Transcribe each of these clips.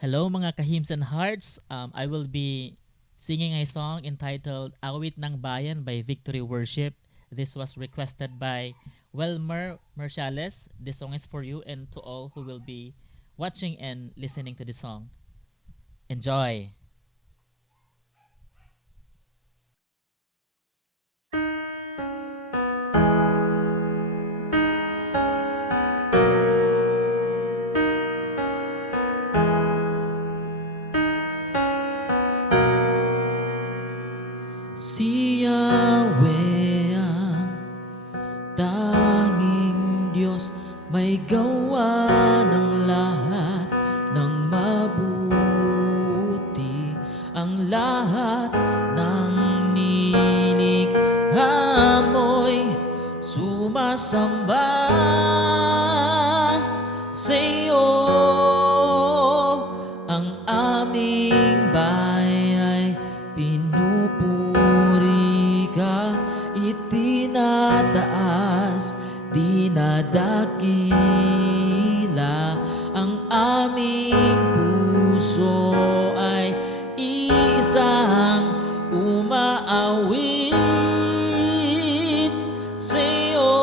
Hello mga ka-hymns and hearts. I will be singing a song entitled Awit ng Bayan by Victory Worship. This was requested by Welmer Merciales. This song is for you and to all who will be watching and listening to the song. Enjoy! Si Yahweh ang tanging Diyos, may gawa ng lahat ng mabuti. Ang lahat ng nilikha mo'y sumasamba sa iyo. Ang aming bayay pinupuri ka, itinataas, dinadakila. Ang aming puso ay isang umaawit sa iyo.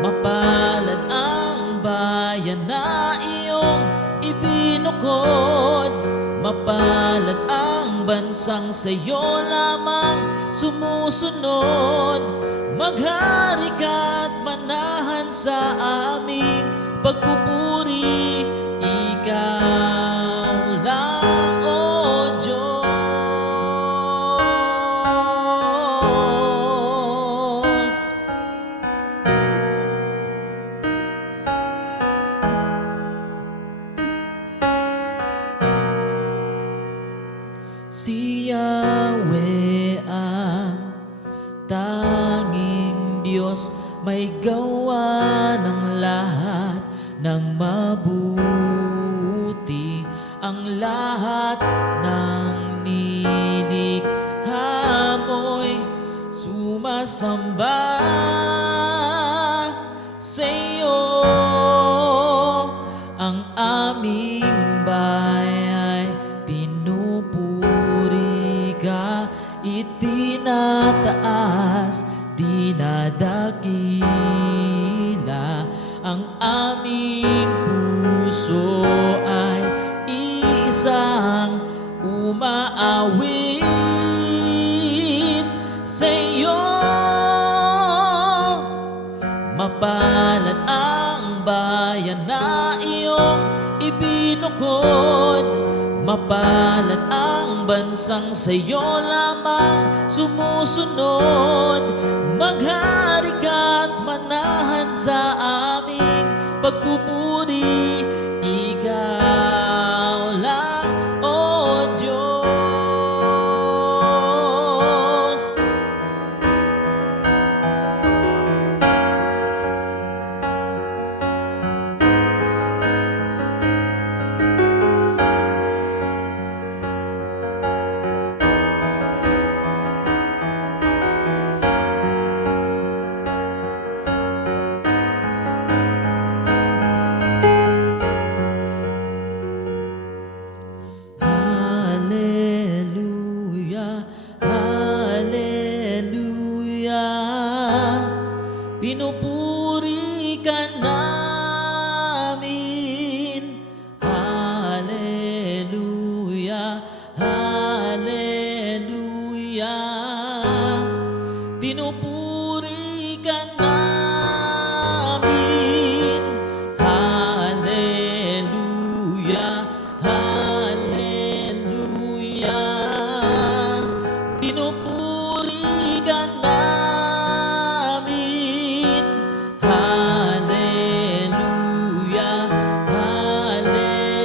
Mapalad ang bayan na iyong ibinukod, mapalad ang bansang sa'yo lamang sumusunod. Maghari ka't manahan sa aming pagpupuri, ikaw lang, O Diyos. Si Yahweh ang tanging Diyos, may gawa ng lahat ng mabuti. Ang lahat ng nilikha mo'y sumasamba sa iyo. Ang aming bayay pinupuri ka, itinataas, dinadakila. Ang aming puso ay isang umaawit sa iyo. Mapalad ang bayan na iyong ibinukod, mapalad ang bansang sa'yo lamang sumusunod. Maghari ka't manahan sa aming pagpupuri, ikaw lang, O Diyos. Hallelujah, hallelujah. Pinupuri ka namin. Hallelujah, hallelujah. Pinupuri ka namin. Hallelujah, hallelujah. Pinupuri ka namin. Hallelujah, hallelujah.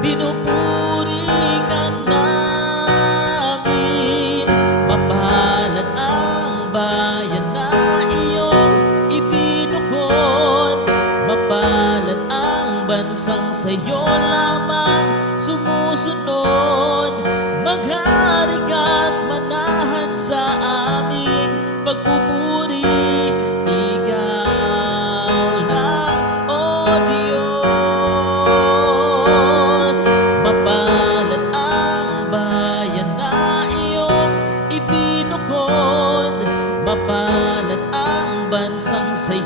Pinupuri ka namin. Mapalad ang bayan na iyong ibinukod, mapalad ang bansang sa'yo lamang sumusunod. Maghari ka't manahan sa aming pagpupuri, ikaw lang,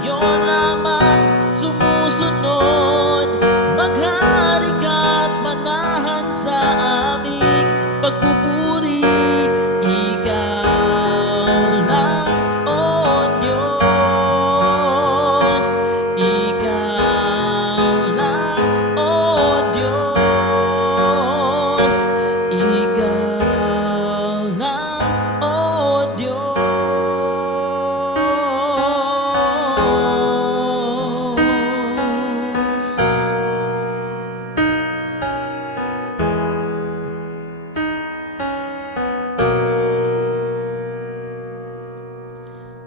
sa'yo lamang sumusunod. Maghari ka't manahan sa aming pagpupuri. Ikaw lang, O Diyos. Ikaw lang, O Diyos. Ikaw lang, O Diyos.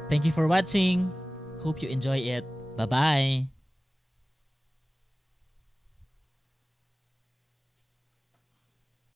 Thank you for watching. Hope you enjoy it. Bye-bye.